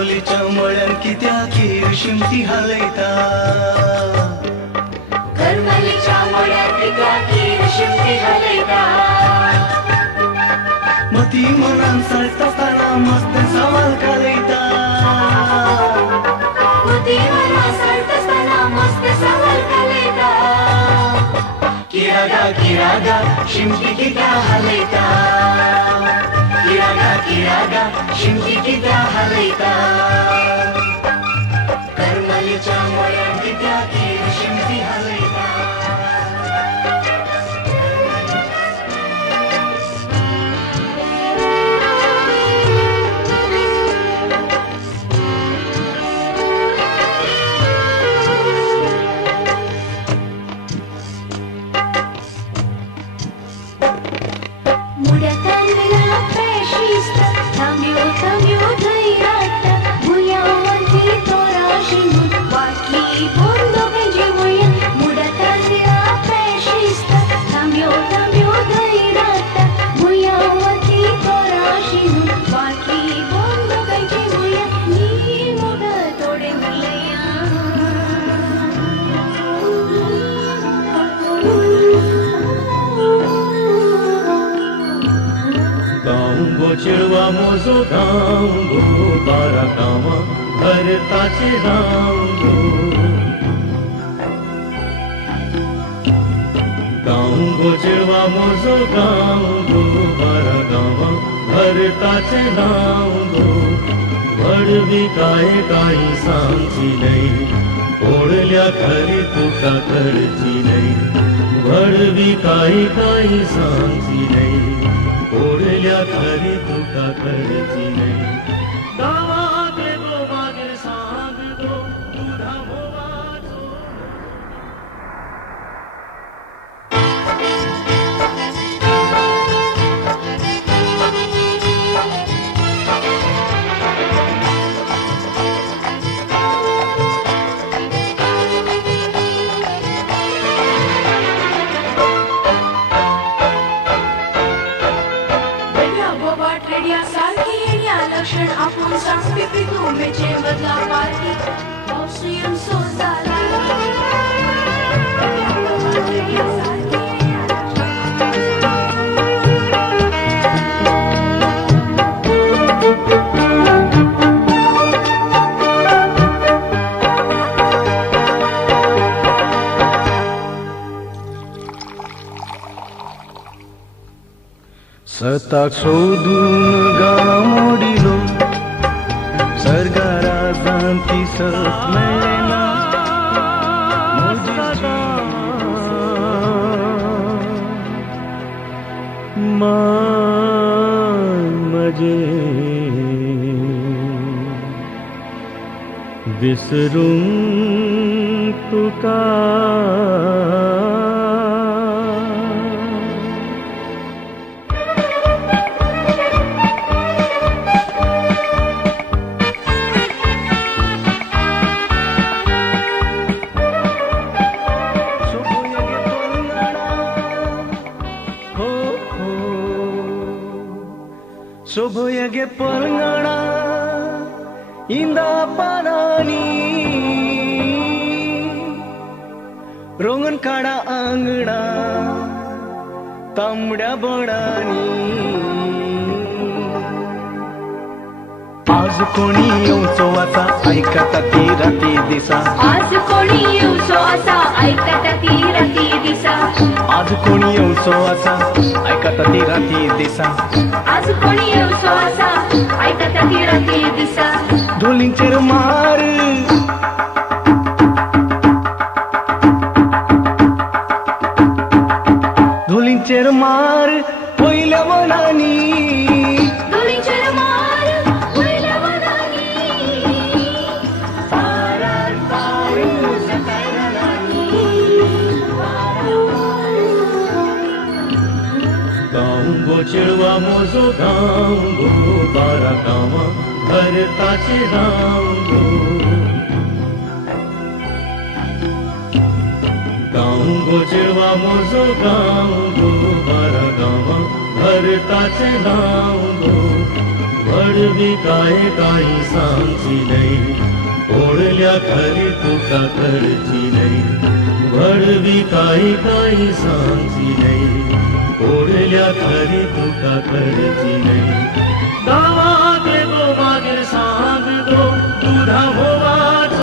करमलीच्या मळ्यान कित्याक शिमती हालयता करमलीच्या मळ्यान कित्याक शिमती हालयता मती मनान सळसळटाना मस्त सवाल घालयता मती मनान सळसळटाना मस्त सवाल घालयता किरागा शिमती कित्याक हालयता किरागा शिमती कित्याक हालयता करमलीच्या मळ्यान कित्याक शिमती हालयता चिड़वा मोजो गांगो बारा गावा भरताचे रांगो गांगो चिड़वा मोजो गांगो बारा गावा भरताचे रांगो भडवी काय सांगची नाही ओढल्या खरी तुका करची नाही भडवी काय सांगची नाही ओढल्या खरी तुका करची नाही गावात गो मागे सांग गो तुझा मोवाचो लक्षण आपण सांस्कृतिक उमेचे बदला पार्टी ऑस्ट्रियन सोसाला सताक सोदून गांव मोडिलो सरगारा जांती सत मेळना मजे विसरून तुका शोभयगे परंगणा इंदा पानानी रोंगन काडा आंगणा तांबड्या बोडानी आज कोणी येवचो आसा आयकता ती राती दिसा आज कोणी येवचो आसा आयकता ती राती दिसा आज कोणी येवचो आसा आयकता ती राती दिसा आज कोणी येवचो आसा आयकता ती राती दिसा ढोलींचेर मार ढोलींचेर मार पयल्या मनानी ढोलींचेर मार पयल्या मनानी पारार पारू सकाळनी गांगो चिड़वा मोजो गांगो बारा गावा भरताचे रांगो गांगो चिड़वा मोजो गांगो बारा गावा भरताचे रांगो भड व्हडवी काय सांगची नाही, ओढल्या खरी तुका करची नाही. व्हडवी काय सांगची नाही, ओढल्या खरी तुका करची नाही.